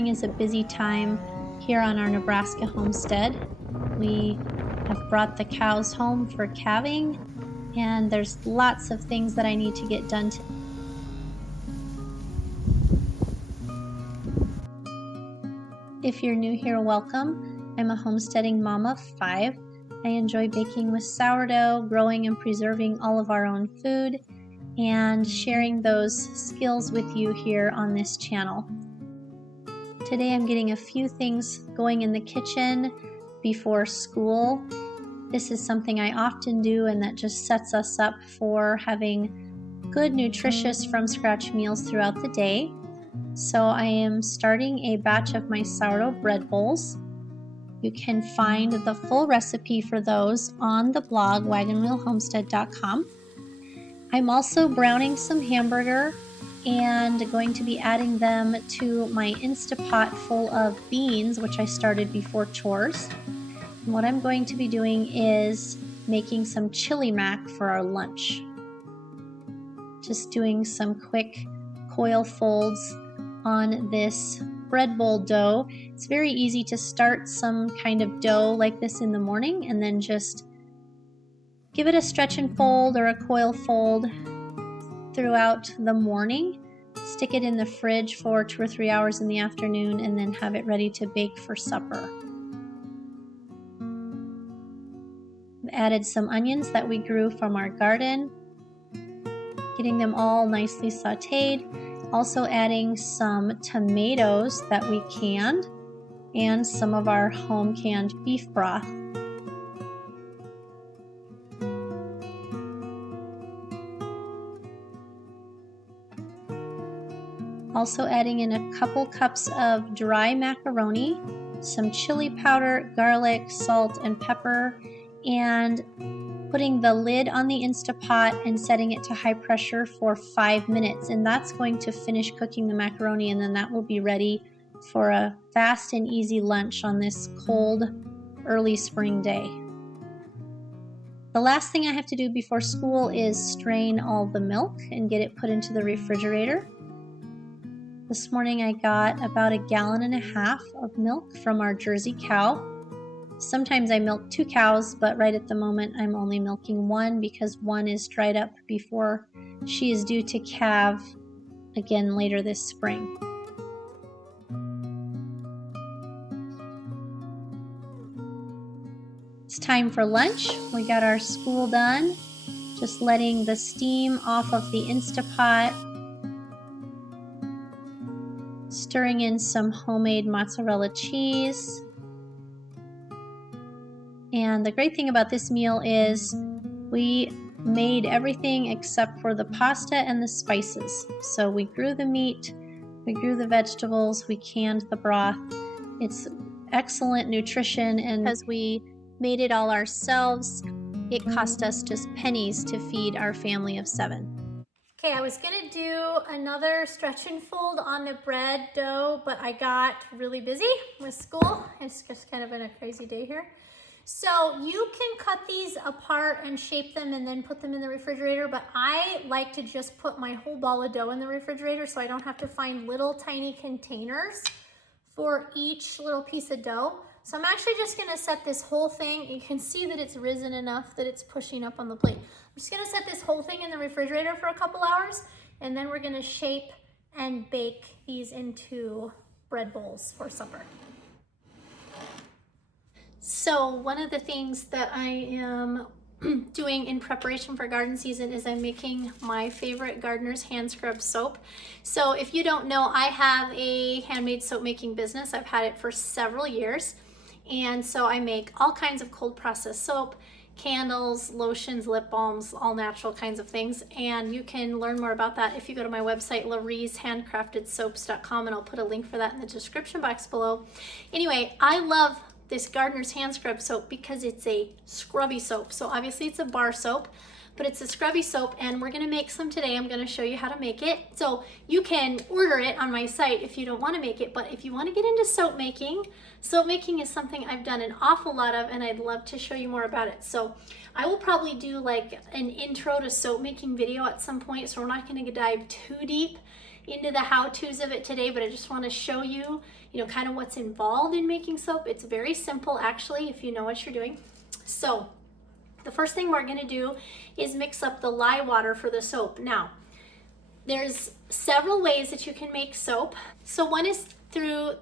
spring is a busy time here on our Nebraska homestead. We have brought the cows home for calving, and there's lots of things that I need to get done today. If you're new here, welcome. I'm a homesteading mom of 5. I enjoy baking with sourdough, growing and preserving all of our own food, and sharing those skills with you here on this channel. Today I'm getting a few things going in the kitchen before school. This is something I often do, and that just sets us up for having good, nutritious, from-scratch meals throughout the day. So I am starting a batch of my sourdough bread bowls. You can find the full recipe for those on the blog wagonwheelhomestead.com. I'm also browning some hamburger and going to be adding them to my Instapot full of beans, which I started before chores. And what I'm going to be doing is making some chili mac for our lunch. Just doing some quick coil folds on this bread bowl dough. It's very easy to start some kind of dough like this in the morning and then just give it a stretch and fold or a coil fold throughout the morning. Stick it in the fridge for 2 or 3 hours in the afternoon and then have it ready to bake for supper. I've added some onions that we grew from our garden, getting them all nicely sauteed. Also adding some tomatoes that we canned and some of our home canned beef broth. Also adding in a couple cups of dry macaroni, some chili powder, garlic, salt, and pepper, and putting the lid on the Instapot and setting it to high pressure for 5 minutes. And that's going to finish cooking the macaroni, and then that will be ready for a fast and easy lunch on this cold, early spring day. The last thing I have to do before school is strain all the milk and get it put into the refrigerator. This morning I got about 1.5 gallons of milk from our Jersey cow. Sometimes I milk 2 cows, but right at the moment I'm only milking 1 because 1 is dried up before she is due to calve again later this spring. It's time for lunch. We got our school done. Just letting the steam off of the Instapot. Stirring in some homemade mozzarella cheese. And the great thing about this meal is we made everything except for the pasta and the spices. So we grew the meat, we grew the vegetables, we canned the broth. It's excellent nutrition, and because we made it all ourselves, it cost us just pennies to feed our family of 7. Okay, I was gonna do another stretch and fold on the bread dough, but I got really busy with school. It's just kind of been a crazy day here. So you can cut these apart and shape them and then put them in the refrigerator, but I like to just put my whole ball of dough in the refrigerator so I don't have to find little tiny containers for each little piece of dough. So I'm actually just gonna set this whole thing. You can see that it's risen enough that it's pushing up on the plate. I'm just gonna set this whole thing in the refrigerator for a couple hours, and then we're gonna shape and bake these into bread bowls for supper. So one of the things that I am doing in preparation for garden season is I'm making my favorite gardener's hand scrub soap. So if you don't know, I have a handmade soap making business. I've had it for several years. And so I make all kinds of cold processed soap, candles, lotions, lip balms, all natural kinds of things. And you can learn more about that if you go to my website, laurieshandcraftedsoaps.com, and I'll put a link for that in the description box below. Anyway, I love this gardener's hand scrub soap because it's a scrubby soap. So obviously it's a bar soap, but it's a scrubby soap, and we're gonna make some today. I'm gonna show you how to make it. So you can order it on my site if you don't wanna make it, but if you wanna get into soap making is something I've done an awful lot of, and I'd love to show you more about it. So I will probably do like an intro to soap making video at some point, so we're not gonna dive too deep into the how-tos of it today, but I just want to show you, kind of what's involved in making soap. It's very simple, actually, if you know what you're doing. So the first thing we're going to do is mix up the lye water for the soap. Now, there's several ways that you can make soap. So one is through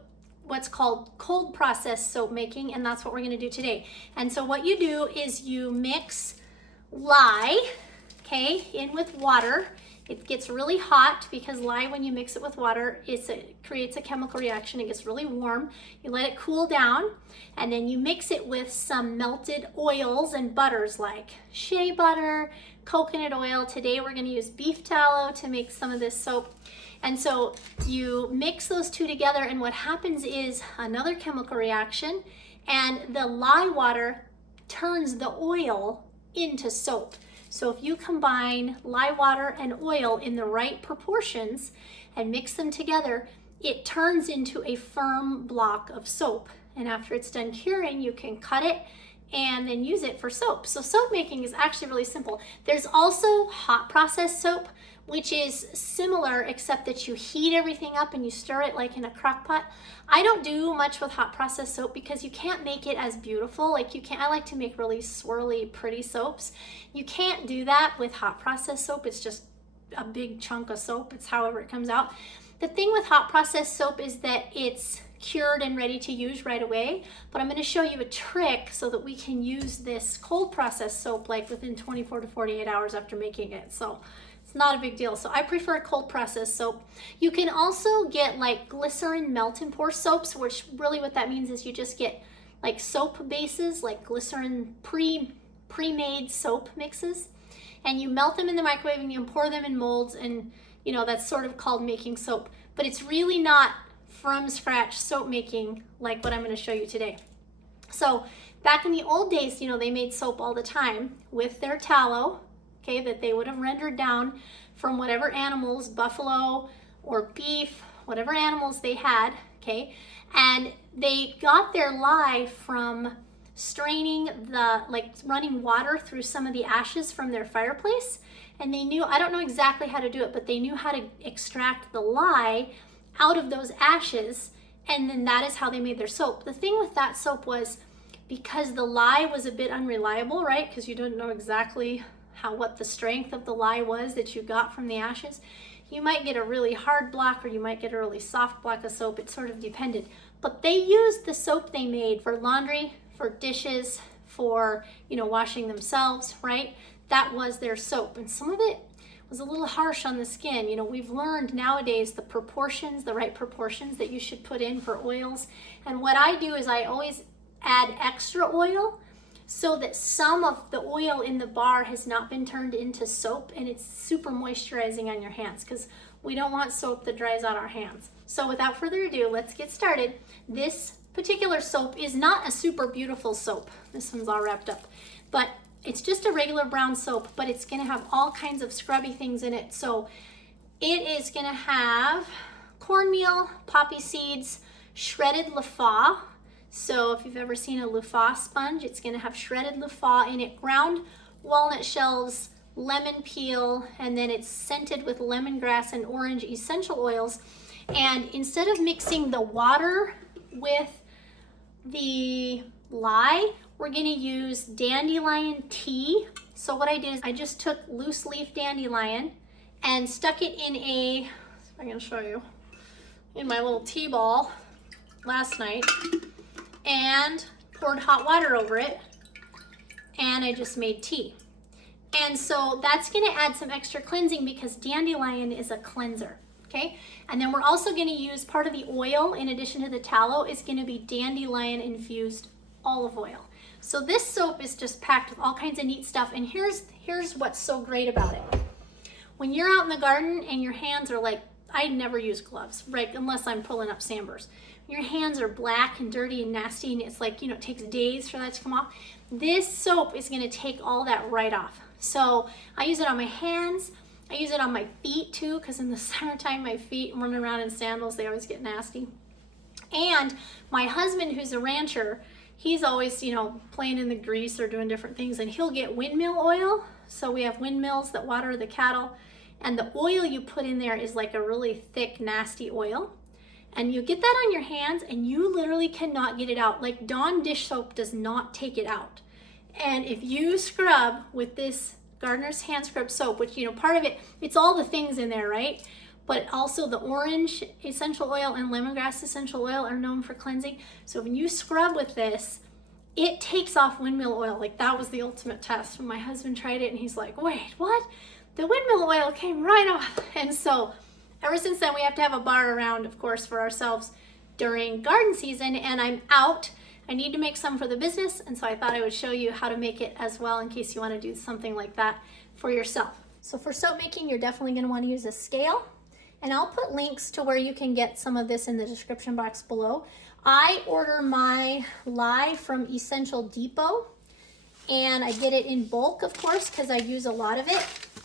what's called cold process soap making, and that's what we're going to do today. And so what you do is you mix lye, okay, in with water. It gets really hot because lye, when you mix it with water, it creates a chemical reaction. It gets really warm. You let it cool down, and then you mix it with some melted oils and butters like shea butter, coconut oil. Today we're going to use beef tallow to make some of this soap. And so you mix those two together, and what happens is another chemical reaction, and the lye water turns the oil into soap. So if you combine lye water and oil in the right proportions and mix them together, it turns into a firm block of soap. And after it's done curing, you can cut it and then use it for soap. So soap making is actually really simple. There's also hot process soap, which is similar, except that you heat everything up and you stir it like in a crock pot. I don't do much with hot process soap because you can't make it as beautiful. Like you can't, I like to make really swirly, pretty soaps. You can't do that with hot process soap. It's just a big chunk of soap. It's however it comes out. The thing with hot process soap is that it's cured and ready to use right away, but I'm going to show you a trick so that we can use this cold process soap like within 24 to 48 hours after making it. So it's not a big deal. So I prefer cold process soap. You can also get like glycerin melt and pour soaps, which really what that means is you just get like soap bases, like glycerin pre-made soap mixes, and you melt them in the microwave and you pour them in molds, and that's sort of called making soap, but it's really not from scratch soap making like what I'm going to show you today. So back in the old days, they made soap all the time with their tallow, okay, that they would have rendered down from whatever animals, buffalo or beef, whatever animals they had, okay, and they got their lye from straining running water through some of the ashes from their fireplace, and they knew, I don't know exactly how to do it, but they knew how to extract the lye out of those ashes, and then that is how they made their soap. The thing with that soap was, because the lye was a bit unreliable, right, because you didn't know exactly what the strength of the lye was that you got from the ashes, you might get a really hard block or you might get a really soft block of soap. It sort of depended. But they used the soap they made for laundry, for dishes, for washing themselves, right? That was their soap, and some of it was a little harsh on the skin. We've learned nowadays the proportions, the right proportions that you should put in for oils. And what I do is I always add extra oil so that some of the oil in the bar has not been turned into soap, and it's super moisturizing on your hands because we don't want soap that dries out our hands. So without further ado, let's get started. This particular soap is not a super beautiful soap. This one's all wrapped up, but it's just a regular brown soap, but it's going to have all kinds of scrubby things in it. So it is going to have cornmeal, poppy seeds, shredded loofah. So if you've ever seen a loofah sponge, it's going to have shredded loofah in it, ground walnut shells, lemon peel, and then it's scented with lemongrass and orange essential oils. And instead of mixing the water with the lye, we're going to use dandelion tea. So what I did is I just took loose leaf dandelion and stuck it in I'm going to show you, in my little tea ball last night, and poured hot water over it, and I just made tea. And so that's going to add some extra cleansing because dandelion is a cleanser, okay? And then we're also going to use part of the oil, in addition to the tallow, is going to be dandelion infused olive oil. So this soap is just packed with all kinds of neat stuff, and here's what's so great about it. When you're out in the garden and your hands are like, I never use gloves, right, unless I'm pulling up sandburs. Your hands are black and dirty and nasty, and it's like, it takes days for that to come off. This soap is going to take all that right off. So I use it on my hands. I use it on my feet too, because in the summertime, my feet running around in sandals, they always get nasty. And my husband, who's a rancher, he's always, playing in the grease or doing different things, and he'll get windmill oil. So we have windmills that water the cattle, and the oil you put in there is like a really thick, nasty oil. And you get that on your hands and you literally cannot get it out. Like Dawn dish soap does not take it out. And if you scrub with this Gardener's Hand Scrub soap, which, you know, part of it, it's all the things in there, right? But also the orange essential oil and lemongrass essential oil are known for cleansing. So when you scrub with this, it takes off windmill oil. Like that was the ultimate test. When my husband tried it and he's like, wait, what? The windmill oil came right off. And so ever since then, we have to have a bar around, of course, for ourselves during garden season, and I'm out. I need to make some for the business, and so I thought I would show you how to make it as well in case you want to do something like that for yourself. So for soap making, you're definitely going to want to use a scale, and I'll put links to where you can get some of this in the description box below. I order my lye from Essential Depot, and I get it in bulk, of course, because I use a lot of it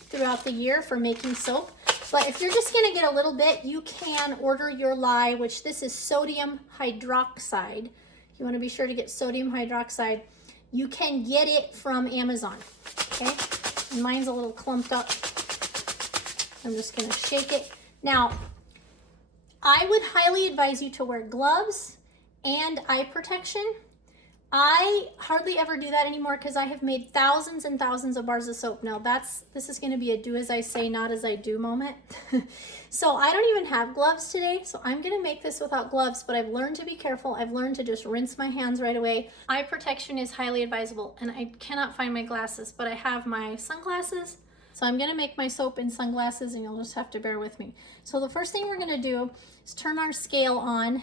throughout the year for making soap. But if you're just gonna get a little bit, you can order your lye, which this is sodium hydroxide. You wanna be sure to get sodium hydroxide. You can get it from Amazon, okay? And mine's a little clumped up. I'm just gonna shake it. Now, I would highly advise you to wear gloves and eye protection. I hardly ever do that anymore because I have made thousands and thousands of bars of soap. Now this is going to be a do as I say, not as I do moment. So I don't even have gloves today. So I'm going to make this without gloves, but I've learned to be careful. I've learned to just rinse my hands right away. Eye protection is highly advisable, and I cannot find my glasses, but I have my sunglasses. So I'm going to make my soap in sunglasses, and you'll just have to bear with me. So the first thing we're going to do is turn our scale on.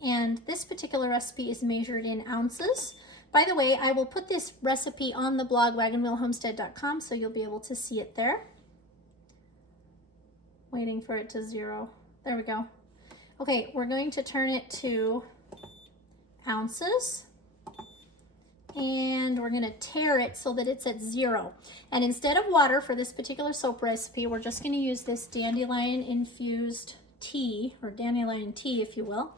And this particular recipe is measured in ounces. By the way, I will put this recipe on the blog wagonwheelhomestead.com, so you'll be able to see it there. Waiting for it to zero. There we go. Okay, we're going to turn it to ounces. And we're gonna tare it so that it's at 0. And instead of water for this particular soap recipe, we're just gonna use this dandelion infused tea, or dandelion tea, if you will.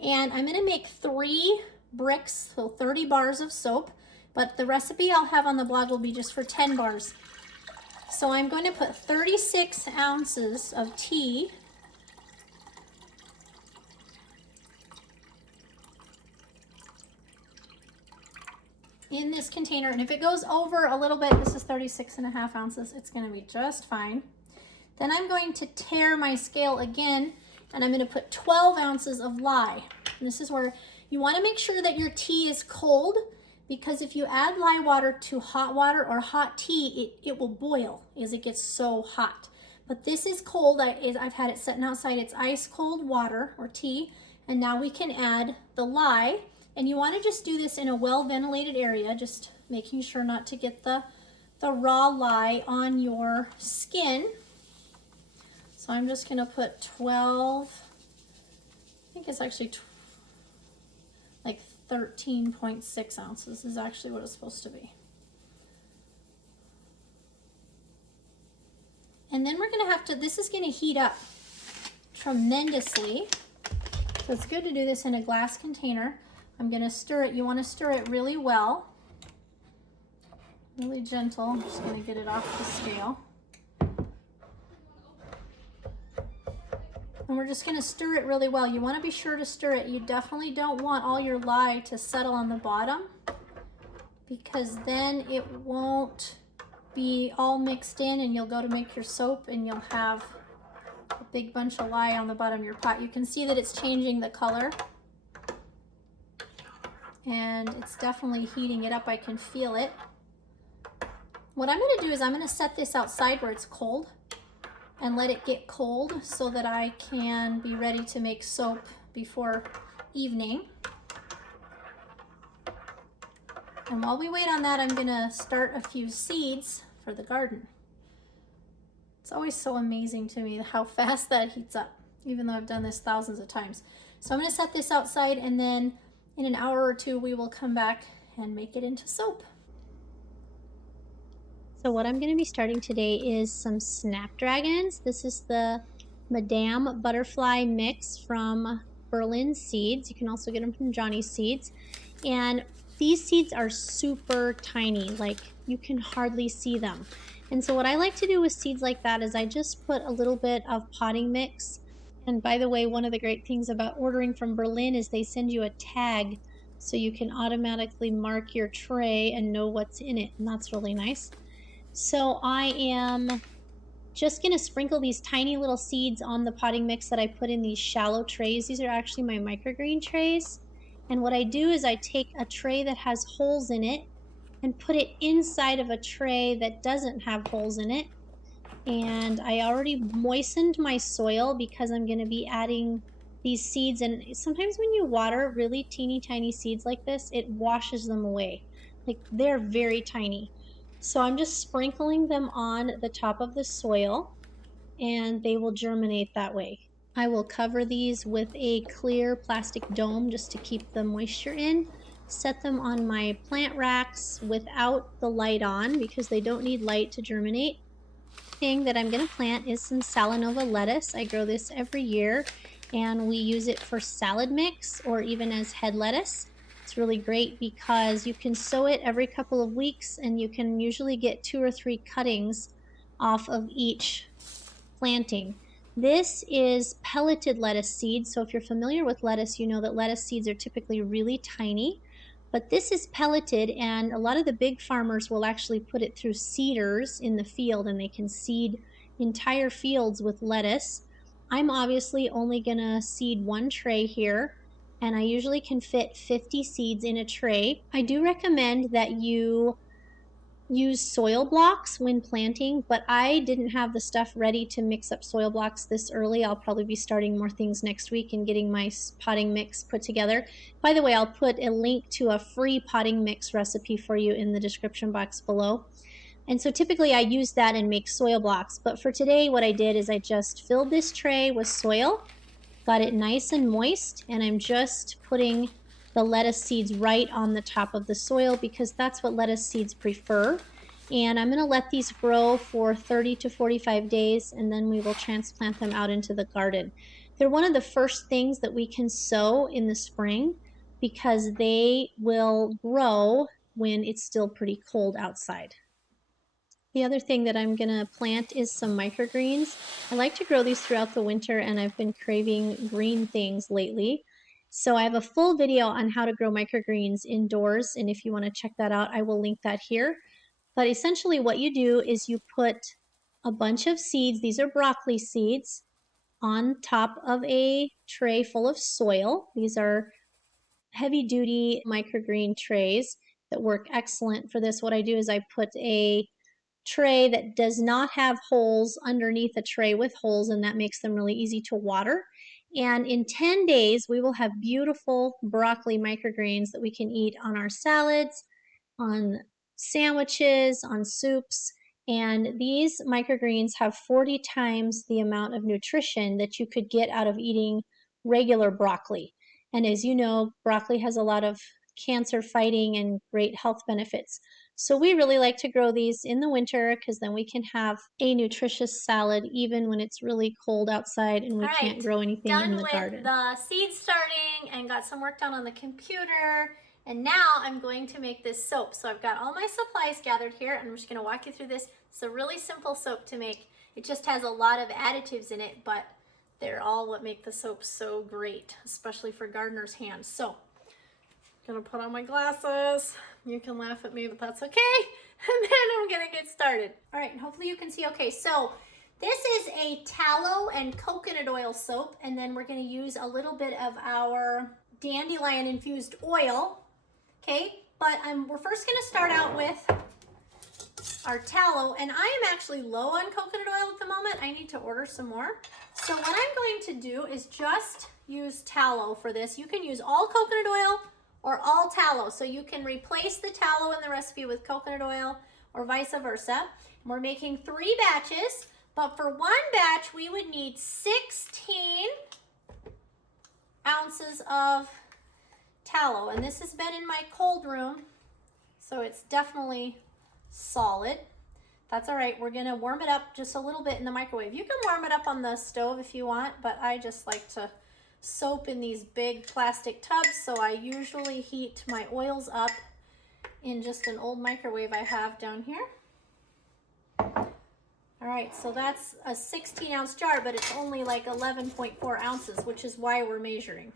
And I'm gonna make 3 bricks, so 30 bars of soap, but the recipe I'll have on the blog will be just for 10 bars. So I'm going to put 36 ounces of tea in this container. And if it goes over a little bit, this is 36.5 ounces, it's gonna be just fine. Then I'm going to tare my scale again, and I'm going to put 12 ounces of lye. And this is where you want to make sure that your tea is cold, because if you add lye water to hot water or hot tea, it will boil as it gets so hot. But this is cold. I've had it sitting outside. It's ice cold water or tea. And now we can add the lye. And you want to just do this in a well-ventilated area, just making sure not to get the raw lye on your skin. So I'm just going to put 12, I think it's actually like 13.6 ounces is actually what it's supposed to be. And then we're going to have to, this is going to heat up tremendously. So it's good to do this in a glass container. I'm going to stir it. You want to stir it really well. Really gentle. I'm just going to get it off the scale. And we're just going to stir it really well. You want to be sure to stir it. You definitely don't want all your lye to settle on the bottom, because then it won't be all mixed in, and you'll go to make your soap and you'll have a big bunch of lye on the bottom of your pot. You can see that it's changing the color, and it's definitely heating it up. I can feel it. What I'm going to do is I'm going to set this outside where it's cold and let it get cold so that I can be ready to make soap before evening. And while we wait on that, I'm gonna start a few seeds for the garden. It's always so amazing to me how fast that heats up, even though I've done this thousands of times. So I'm gonna set this outside, and then in an hour or two, we will come back and make it into soap. So what I'm going to be starting today is some snapdragons. This is the Madame Butterfly mix from Berlin Seeds. You can also get them from Johnny's Seeds. And these seeds are super tiny, like you can hardly see them. And so what I like to do with seeds like that is I just put a little bit of potting mix. And by the way, one of the great things about ordering from Berlin is they send you a tag so you can automatically mark your tray and know what's in it. And that's really nice. So I am just going to sprinkle these tiny little seeds on the potting mix that I put in these shallow trays. These are actually my microgreen trays. And what I do is I take a tray that has holes in it and put it inside of a tray that doesn't have holes in it. And I already moistened my soil because I'm going to be adding these seeds. And sometimes when you water really teeny tiny seeds like this, it washes them away. Like they're very tiny. So I'm just sprinkling them on the top of the soil and they will germinate that way. I will cover these with a clear plastic dome just to keep the moisture in. Set them on my plant racks without the light on because they don't need light to germinate. Thing that I'm going to plant is some Salanova lettuce. I grow this every year and we use it for salad mix or even as head lettuce. It's really great because you can sow it every couple of weeks and you can usually get 2 or 3 cuttings off of each planting. This is pelleted lettuce seeds. So if you're familiar with lettuce, you know that lettuce seeds are typically really tiny. But this is pelleted, and a lot of the big farmers will actually put it through seeders in the field, and they can seed entire fields with lettuce. I'm obviously only going to seed one tray here, and I usually can fit 50 seeds in a tray. I do recommend that you use soil blocks when planting, but I didn't have the stuff ready to mix up soil blocks this early. I'll probably be starting more things next week and getting my potting mix put together. By the way, I'll put a link to a free potting mix recipe for you in the description box below. And so typically I use that and make soil blocks, but for today what I did is I just filled this tray with soil, got it nice and moist, and I'm just putting the lettuce seeds right on the top of the soil because that's what lettuce seeds prefer. And I'm going to let these grow for 30 to 45 days and then we will transplant them out into the garden. They're one of the first things that we can sow in the spring because they will grow when it's still pretty cold outside. The other thing that I'm going to plant is some microgreens. I like to grow these throughout the winter and I've been craving green things lately. So I have a full video on how to grow microgreens indoors, and if you want to check that out, I will link that here. But essentially what you do is you put a bunch of seeds, these are broccoli seeds, on top of a tray full of soil. These are heavy duty microgreen trays that work excellent for this. What I do is I put a tray that does not have holes underneath a tray with holes, and that makes them really easy to water. And in 10 days, we will have beautiful broccoli microgreens that we can eat on our salads, on sandwiches, on soups. And these microgreens have 40 times the amount of nutrition that you could get out of eating regular broccoli. And as you know, broccoli has a lot of cancer fighting and great health benefits. So we really like to grow these in the winter because then we can have a nutritious salad even when it's really cold outside and we can't grow anything in the garden. Done with the seed starting and got some work done on the computer. And now I'm going to make this soap. So I've got all my supplies gathered here and I'm just going to walk you through this. It's a really simple soap to make. It just has a lot of additives in it, but they're all what make the soap so great, especially for gardeners' hands. So I'm gonna put on my glasses. You can laugh at me, but that's okay. And then I'm gonna get started. All right, and hopefully you can see okay. So this is a tallow and coconut oil soap, and then we're gonna use a little bit of our dandelion infused oil, okay? But we're first gonna start out with our tallow, and I am actually low on coconut oil at the moment. I need to order some more. So what I'm going to do is just use tallow for this. You can use all coconut oil or all tallow. So you can replace the tallow in the recipe with coconut oil or vice versa. And we're making 3 batches, but for one batch, we would need 16 ounces of tallow. And this has been in my cold room, so it's definitely solid. That's all right. We're gonna warm it up just a little bit in the microwave. You can warm it up on the stove if you want, but I just like to soap in these big plastic tubs, so I usually heat my oils up in just an old microwave I have down here. All right, so that's a 16-ounce jar, but it's only like 11.4 ounces, which is why we're measuring.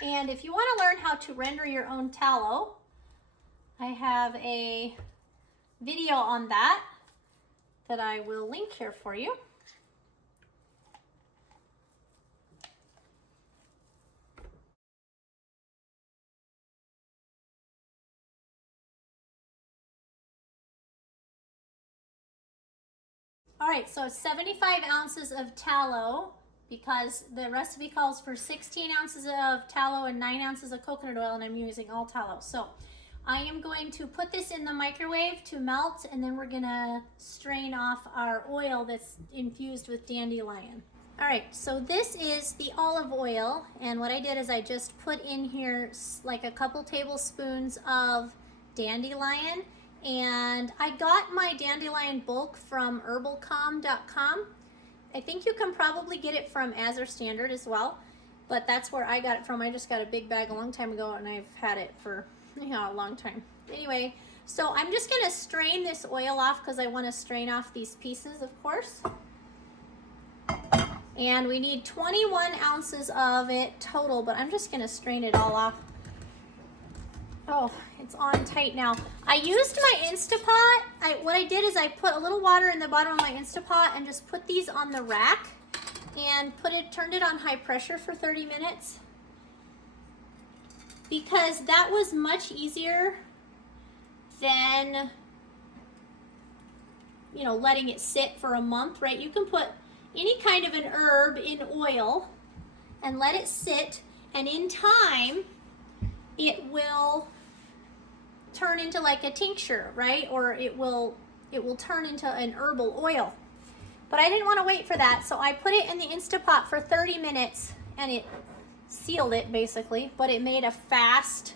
And if you want to learn how to render your own tallow, I have a video on that I will link here for you. All right, so 75 ounces of tallow, because the recipe calls for 16 ounces of tallow and 9 ounces of coconut oil, and I'm using all tallow. So I am going to put this in the microwave to melt, and then we're gonna strain off our oil that's infused with dandelion. All right, so this is the olive oil, and what I did is I just put in here like a couple tablespoons of dandelion, and I got my dandelion bulk from herbalcom.com. I think you can probably get it from Azure Standard as well, but that's where I got it from. I just got a big bag a long time ago, and I've had it for a long time. Anyway, so I'm just gonna strain this oil off because I want to strain off these pieces, of course. And we need 21 ounces of it total, but I'm just gonna strain it all off. Oh, it's on tight now. I used my Instapot. What I did is I put a little water in the bottom of my Instapot and just put these on the rack and turned it on high pressure for 30 minutes. Because that was much easier than, letting it sit for a month, right? You can put any kind of an herb in oil and let it sit, and in time it will turn into like a tincture, right? Or it will turn into an herbal oil. But I didn't want to wait for that, so I put it in the Instapot for 30 minutes and it sealed it basically, but it made a fast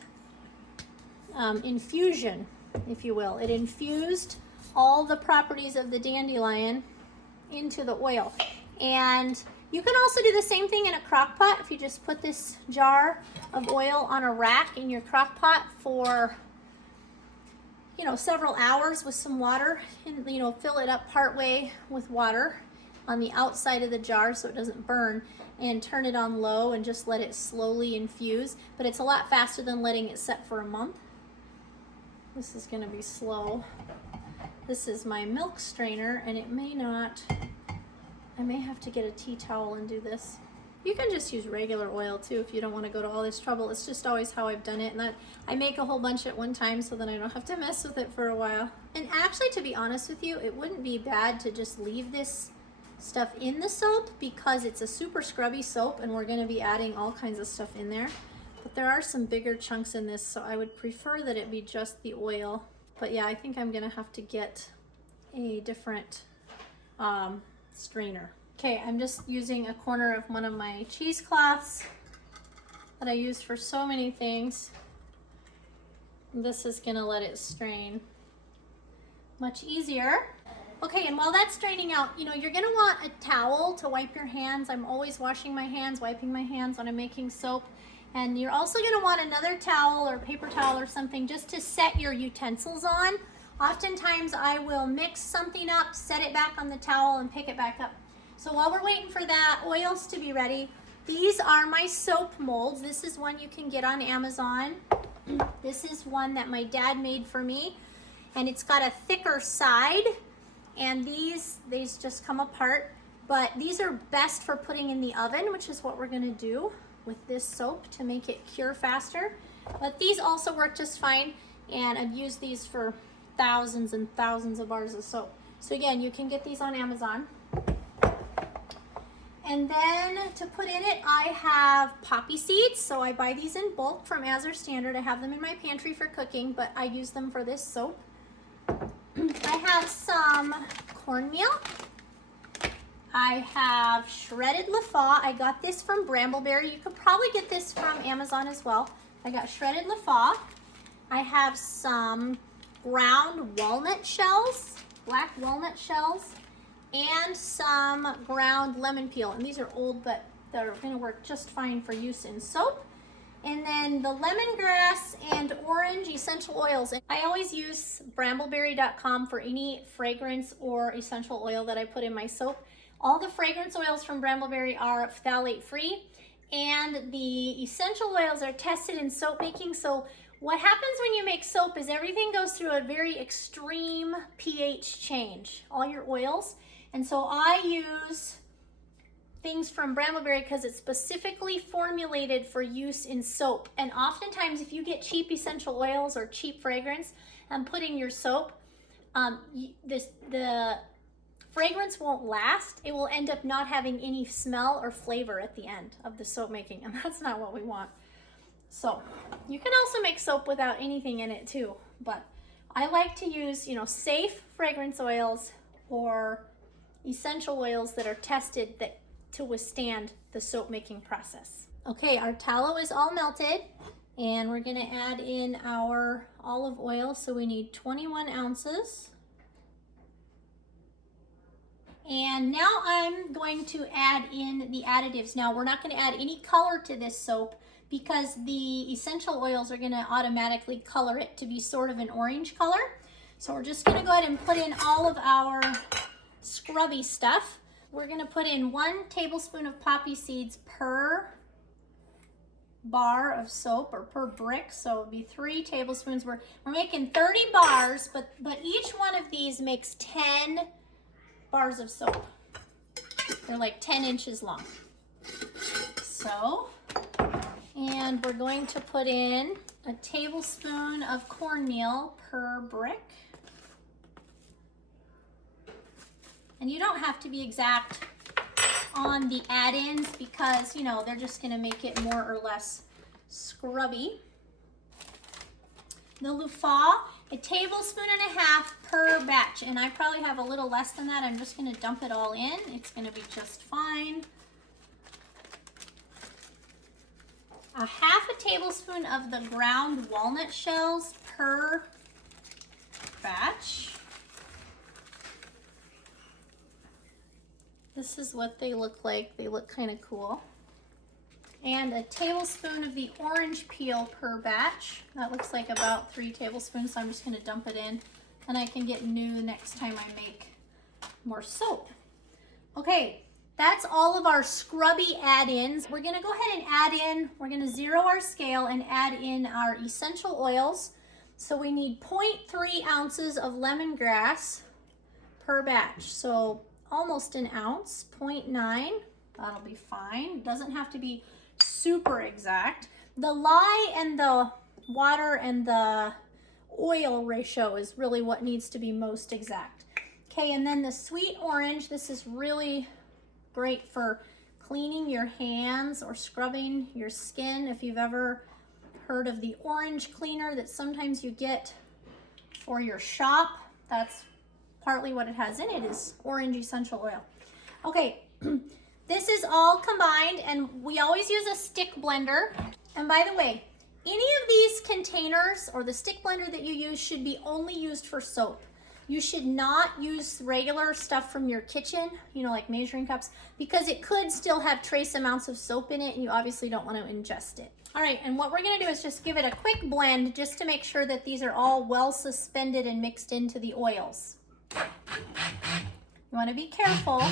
infusion, if you will. It infused all the properties of the dandelion into the oil. And you can also do the same thing in a crock pot. If you just put this jar of oil on a rack in your crock pot for several hours with some water, and fill it up partway with water on the outside of the jar so it doesn't burn, and turn it on low and just let it slowly infuse. But it's a lot faster than letting it set for a month. This is going to be slow. This is my milk strainer, and I may have to get a tea towel and do this. You can just use regular oil too if you don't want to go to all this trouble. It's just always how I've done it, and I make a whole bunch at one time so then I don't have to mess with it for a while. And actually, to be honest with you, it wouldn't be bad to just leave this stuff in the soap because it's a super scrubby soap and we're going to be adding all kinds of stuff in there. But there are some bigger chunks in this, so I would prefer that it be just the oil. But yeah, I think I'm going to have to get a different strainer. Okay, I'm just using a corner of one of my cheesecloths that I use for so many things. This is gonna let it strain much easier. Okay, and while that's straining out, you're gonna want a towel to wipe your hands. I'm always washing my hands, wiping my hands when I'm making soap. And you're also gonna want another towel or paper towel or something just to set your utensils on. Oftentimes I will mix something up, set it back on the towel, and pick it back up. So while we're waiting for that oils to be ready, these are my soap molds. This is one you can get on Amazon. This is one that my dad made for me, and it's got a thicker side, and these just come apart. But these are best for putting in the oven, which is what we're gonna do with this soap to make it cure faster. But these also work just fine, and I've used these for thousands and thousands of bars of soap. So again, you can get these on Amazon. And then to put in it, I have poppy seeds. So I buy these in bulk from Azure Standard. I have them in my pantry for cooking, but I use them for this soap. I have some cornmeal. I have shredded LaFaw. I got this from Brambleberry. You could probably get this from Amazon as well. I got shredded LaFaw. I have some ground walnut shells, black walnut shells, and some ground lemon peel. And these are old, but that are gonna work just fine for use in soap. And then the lemongrass and orange essential oils. I always use brambleberry.com for any fragrance or essential oil that I put in my soap. All the fragrance oils from Brambleberry are phthalate free, and the essential oils are tested in soap making. So what happens when you make soap is everything goes through a very extreme pH change, all your oils. And so I use things from Brambleberry because it's specifically formulated for use in soap. And oftentimes if you get cheap essential oils or cheap fragrance and put in your soap, the fragrance won't last. It will end up not having any smell or flavor at the end of the soap making, and that's not what we want. So you can also make soap without anything in it too, but I like to use, safe fragrance oils or essential oils that are tested to withstand the soap making process. Okay, our tallow is all melted, and we're gonna add in our olive oil. So we need 21 ounces. And now I'm going to add in the additives. Now we're not gonna add any color to this soap because the essential oils are gonna automatically color it to be sort of an orange color. So we're just gonna go ahead and put in all of our scrubby stuff. We're gonna put in 1 tablespoon of poppy seeds per bar of soap, or per brick, so it'd be 3 tablespoons. We're making 30 bars, but each one of these makes 10 bars of soap. They're like 10 inches long. So, and we're going to put in a tablespoon of cornmeal per brick. And you don't have to be exact on the add-ins because, they're just gonna make it more or less scrubby. The loofah, 1.5 tablespoons per batch, and I probably have a little less than that. I'm just gonna dump it all in. It's gonna be just fine. 1/2 tablespoon of the ground walnut shells per batch. This is what they look like. They look kind of cool. And 1 tablespoon of the orange peel per batch. That looks like about 3 tablespoons, so I'm just gonna dump it in, and I can get new next time I make more soap. Okay, that's all of our scrubby add-ins. We're gonna go ahead and add in, we're gonna zero our scale and add in our essential oils. So we need 0.3 ounces of lemongrass per batch. So almost an ounce, 0.9, that'll be fine. It doesn't have to be super exact. The lye and the water and the oil ratio is really what needs to be most exact. Okay, and then the sweet orange, this is really great for cleaning your hands or scrubbing your skin. If you've ever heard of the orange cleaner that sometimes you get for your shop, that's partly what it has in it, is orange essential oil. Okay, this is all combined, and we always use a stick blender. And by the way, any of these containers or the stick blender that you use should be only used for soap. You should not use regular stuff from your kitchen, like measuring cups, because it could still have trace amounts of soap in it, and you obviously don't want to ingest it. All right, and what we're gonna do is just give it a quick blend just to make sure that these are all well suspended and mixed into the oils. You want to be careful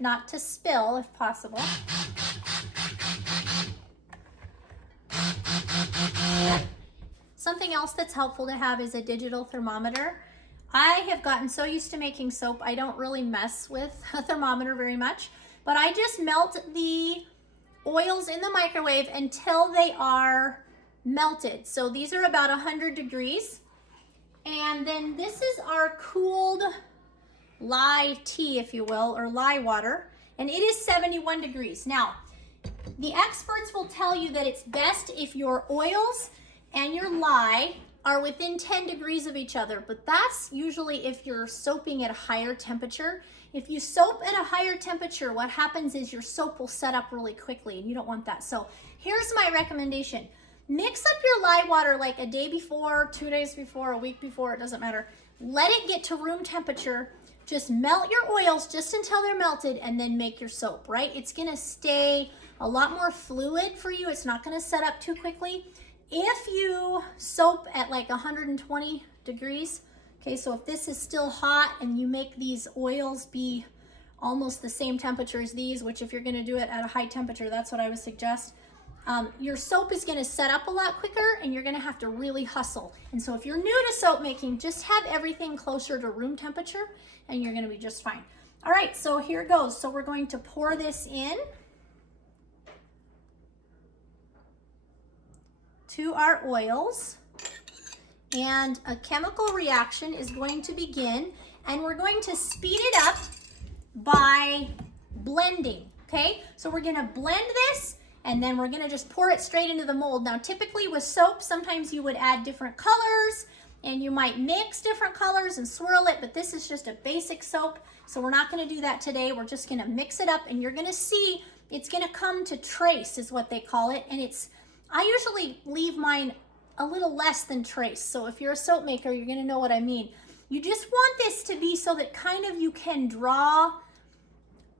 not to spill if possible. Something else that's helpful to have is a digital thermometer. I have gotten so used to making soap, I don't really mess with a thermometer very much, but I just melt the oils in the microwave until they are melted. So these are about 100 degrees. And then this is our cooled lye tea, if you will, or lye water, and it is 71 degrees. Now, the experts will tell you that it's best if your oils and your lye are within 10 degrees of each other, but that's usually if you're soaping at a higher temperature. If you soap at a higher temperature, what happens is your soap will set up really quickly, and you don't want that. So here's my recommendation. Mix up your lye water like a day before, 2 days before, a week before, it doesn't matter. Let it get to room temperature. just melt your oils just until they're melted and then make your soap, right? It's gonna stay a lot more fluid for you. It's not gonna set up too quickly. If you soap at like 120 degrees, okay, so if this is still hot and you make these oils be almost the same temperature as these, which if you're gonna do it at a high temperature, that's what I would suggest. Your soap is gonna set up a lot quicker and you're gonna have to really hustle. And so if you're new to soap making, just have everything closer to room temperature and you're gonna be just fine. All right, so here it goes. So we're going to pour this in to our oils, and a chemical reaction is going to begin, and we're going to speed it up by blending, okay? So we're gonna blend this and then we're gonna just pour it straight into the mold. Now, typically with soap, sometimes you would add different colors and you might mix different colors and swirl it, but this is just a basic soap. So we're not gonna do that today. We're just gonna mix it up and you're gonna see it's gonna come to trace is what they call it. And I usually leave mine a little less than trace. So if you're a soap maker, you're gonna know what I mean. You just want this to be so that kind of you can draw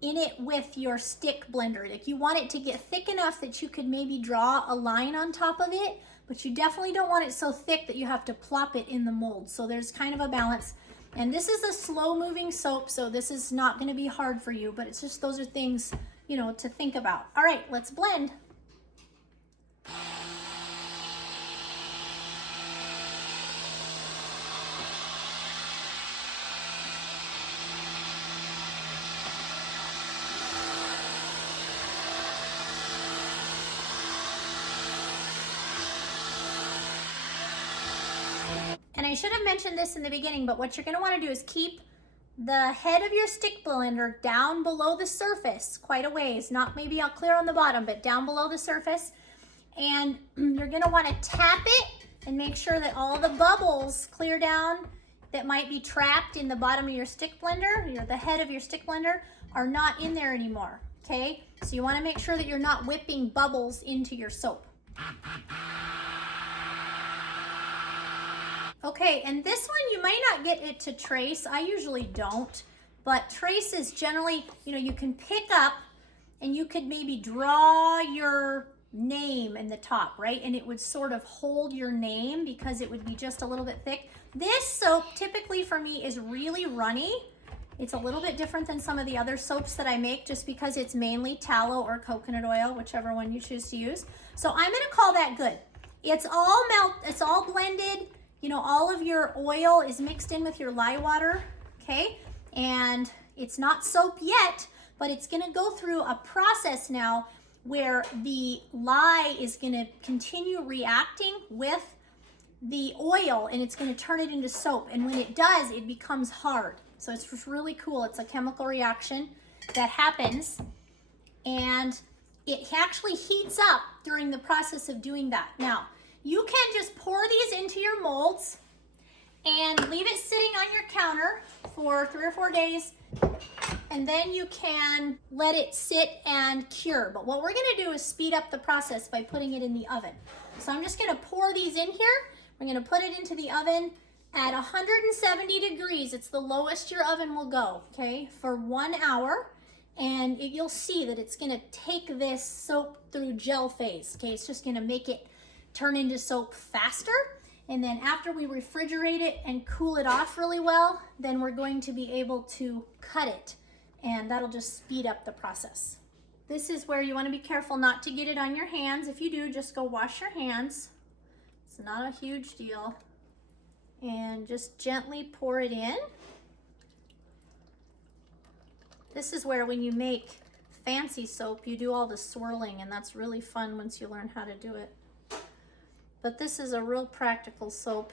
in it with your stick blender. Like you want it to get thick enough that you could maybe draw a line on top of it, but you definitely don't want it so thick that you have to plop it in the mold. So there's kind of a balance. And this is a slow moving soap, so this is not gonna be hard for you, but it's just those are things, you know, to think about. All right, let's blend. And I should have mentioned this in the beginning, but what you're gonna wanna do is keep the head of your stick blender down below the surface, quite a ways, not maybe out clear on the bottom, but down below the surface. And you're gonna wanna tap it and make sure that all the bubbles clear down that might be trapped in the bottom of your stick blender, the head of your stick blender, are not in there anymore, okay? So you wanna make sure that you're not whipping bubbles into your soap. Okay, and this one you might not get it to trace. I usually don't, but trace is generally, you know, you can pick up and you could maybe draw your name in the top, right? And it would sort of hold your name because it would be just a little bit thick. This soap typically for me is really runny. It's a little bit different than some of the other soaps that I make just because it's mainly tallow or coconut oil, whichever one you choose to use. So I'm gonna call that good. It's all blended. You know, all of your oil is mixed in with your lye water, okay? And it's not soap yet, but it's gonna go through a process now where the lye is gonna continue reacting with the oil and it's gonna turn it into soap. And when it does, it becomes hard. So it's just really cool. It's a chemical reaction that happens and it actually heats up during the process of doing that. Now, you can just pour these into your molds and leave it sitting on your counter for 3 or 4 days, and then you can let it sit and cure. But what we're gonna do is speed up the process by putting it in the oven. So I'm just gonna pour these in here. We're gonna put it into the oven at 170 degrees. It's the lowest your oven will go, okay, for 1 hour. And you'll see that it's gonna take this soap through gel phase, okay? It's just gonna make it turn into soap faster. And then after we refrigerate it and cool it off really well, then we're going to be able to cut it and that'll just speed up the process. This is where you want to be careful not to get it on your hands. If you do, just go wash your hands. It's not a huge deal. And just gently pour it in. This is where when you make fancy soap, you do all the swirling, and that's really fun once you learn how to do it. But this is a real practical soap.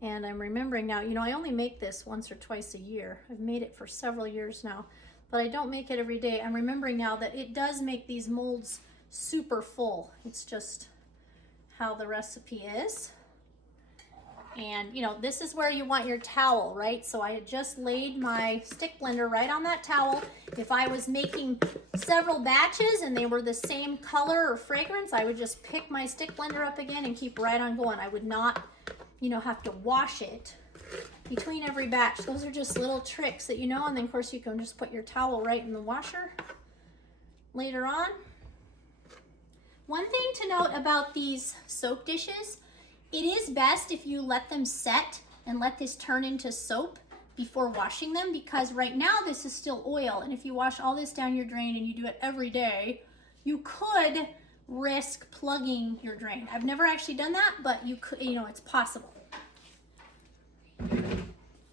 And I'm remembering now, you know, I only make this once or twice a year. I've made it for several years now, but I don't make it every day. I'm remembering now that it does make these molds super full. It's just how the recipe is. And you know, this is where you want your towel, right? So I had just laid my stick blender right on that towel. If I was making several batches and they were the same color or fragrance, I would just pick my stick blender up again and keep right on going. I would not, you know, have to wash it between every batch. Those are just little tricks that you know, and then of course you can just put your towel right in the washer later on. One thing to note about these soap dishes, it is best if you let them set and let this turn into soap before washing them, because right now this is still oil, and if you wash all this down your drain and you do it every day, you could risk plugging your drain. I've never actually done that, but you could, you know, it's possible.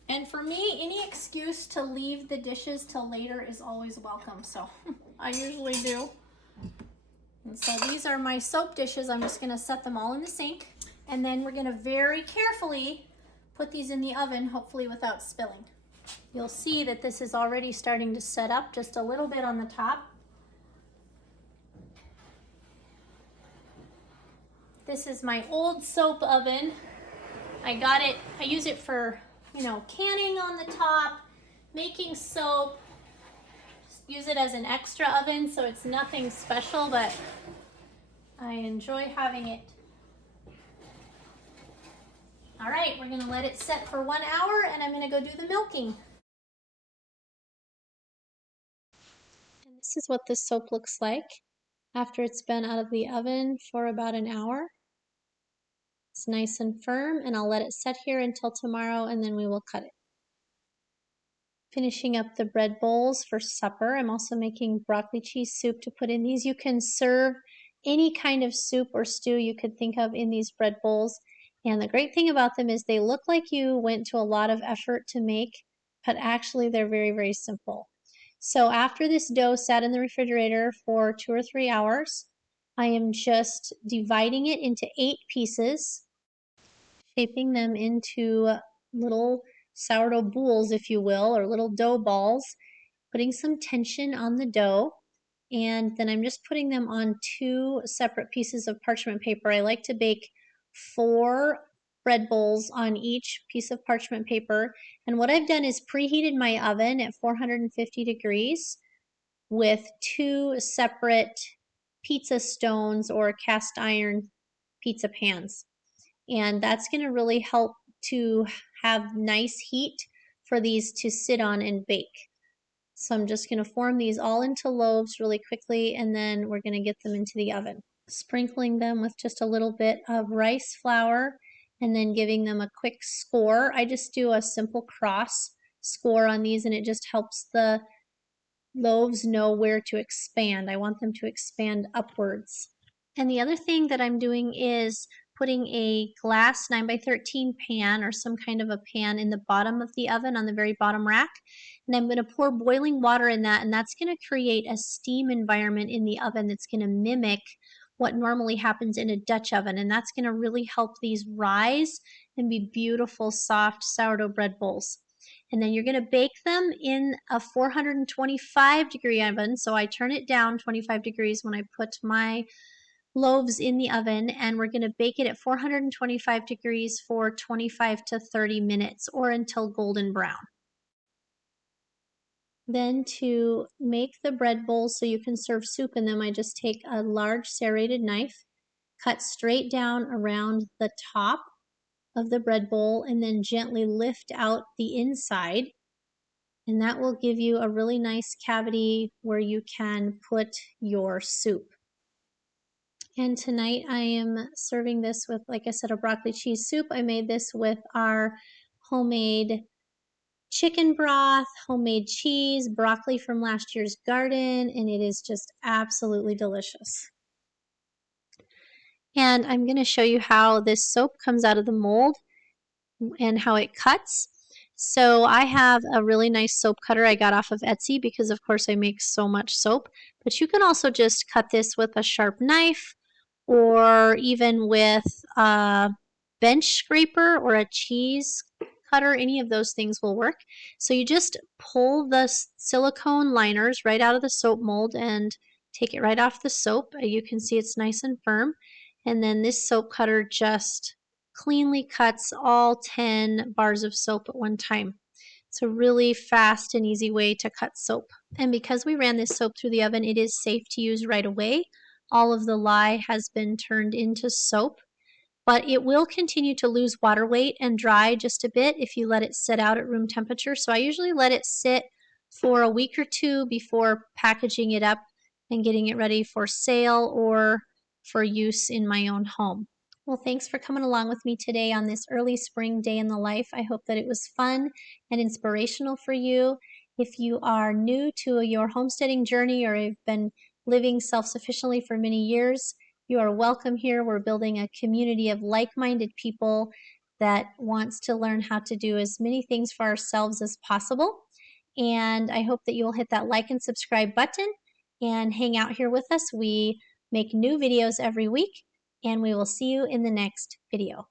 And for me, any excuse to leave the dishes till later is always welcome, so I usually do. And so these are my soap dishes. I'm just gonna set them all in the sink, and then we're gonna very carefully put these in the oven, hopefully without spilling. You'll see that this is already starting to set up just a little bit on the top. This is my old soap oven. I got it, I use it for, you know, canning on the top, making soap. Use it as an extra oven, so it's nothing special, but I enjoy having it. All right, we're gonna let it set for 1 hour, and I'm gonna go do the milking. And this is what the soap looks like after it's been out of the oven for about an hour. It's nice and firm, and I'll let it set here until tomorrow, and then we will cut it. Finishing up the bread bowls for supper. I'm also making broccoli cheese soup to put in these. You can serve any kind of soup or stew you could think of in these bread bowls. And the great thing about them is they look like you went to a lot of effort to make, but actually they're very, very simple. So after this dough sat in the refrigerator for 2 or 3 hours, I am just dividing it into 8 pieces, shaping them into little sourdough boules, if you will, or little dough balls, putting some tension on the dough, and then I'm just putting them on 2 separate pieces of parchment paper. I like to bake 4 bread bowls on each piece of parchment paper, and what I've done is preheated my oven at 450 degrees with 2 separate pizza stones or cast iron pizza pans, and that's going to really help to have nice heat for these to sit on and bake. So I'm just going to form these all into loaves really quickly, and then we're going to get them into the oven. Sprinkling them with just a little bit of rice flour and then giving them a quick score. I just do a simple cross score on these, and it just helps the loaves know where to expand. I want them to expand upwards. And the other thing that I'm doing is putting a glass 9x13 pan or some kind of a pan in the bottom of the oven on the very bottom rack. And I'm going to pour boiling water in that, and that's going to create a steam environment in the oven that's going to mimic what normally happens in a Dutch oven. And that's going to really help these rise and be beautiful, soft sourdough bread bowls. And then you're going to bake them in a 425 degree oven. So I turn it down 25 degrees when I put my loaves in the oven, and we're going to bake it at 425 degrees for 25 to 30 minutes or until golden brown. Then to make the bread bowls so you can serve soup in them, I just take a large serrated knife, cut straight down around the top of the bread bowl, and then gently lift out the inside. And that will give you a really nice cavity where you can put your soup. And tonight I am serving this with, like I said, a broccoli cheese soup. I made this with our homemade chicken broth, homemade cheese, broccoli from last year's garden, and it is just absolutely delicious. And I'm going to show you how this soap comes out of the mold and how it cuts. So I have a really nice soap cutter I got off of Etsy because, of course, I make so much soap. But you can also just cut this with a sharp knife, or even with a bench scraper or a cheese cutter. Any of those things will work. So you just pull the silicone liners right out of the soap mold and take it right off the soap. You can see it's nice and firm. And then this soap cutter just cleanly cuts all 10 bars of soap at one time. It's a really fast and easy way to cut soap. And because we ran this soap through the oven, it is safe to use right away. All of the lye has been turned into soap, but it will continue to lose water weight and dry just a bit if you let it sit out at room temperature. So I usually let it sit for a week or two before packaging it up and getting it ready for sale or for use in my own home. Well, thanks for coming along with me today on this early spring day in the life. I hope that it was fun and inspirational for you. If you are new to your homesteading journey or have been living self-sufficiently for many years, you are welcome here. We're building a community of like-minded people that wants to learn how to do as many things for ourselves as possible. And I hope that you'll hit that like and subscribe button and hang out here with us. We make new videos every week, and we will see you in the next video.